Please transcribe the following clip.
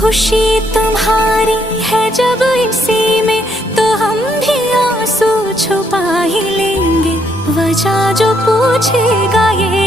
खुशी तुम्हारी है जब इसी में, तो हम भी आंसू छुपा ही लेंगे। वजह जो पूछेगा ये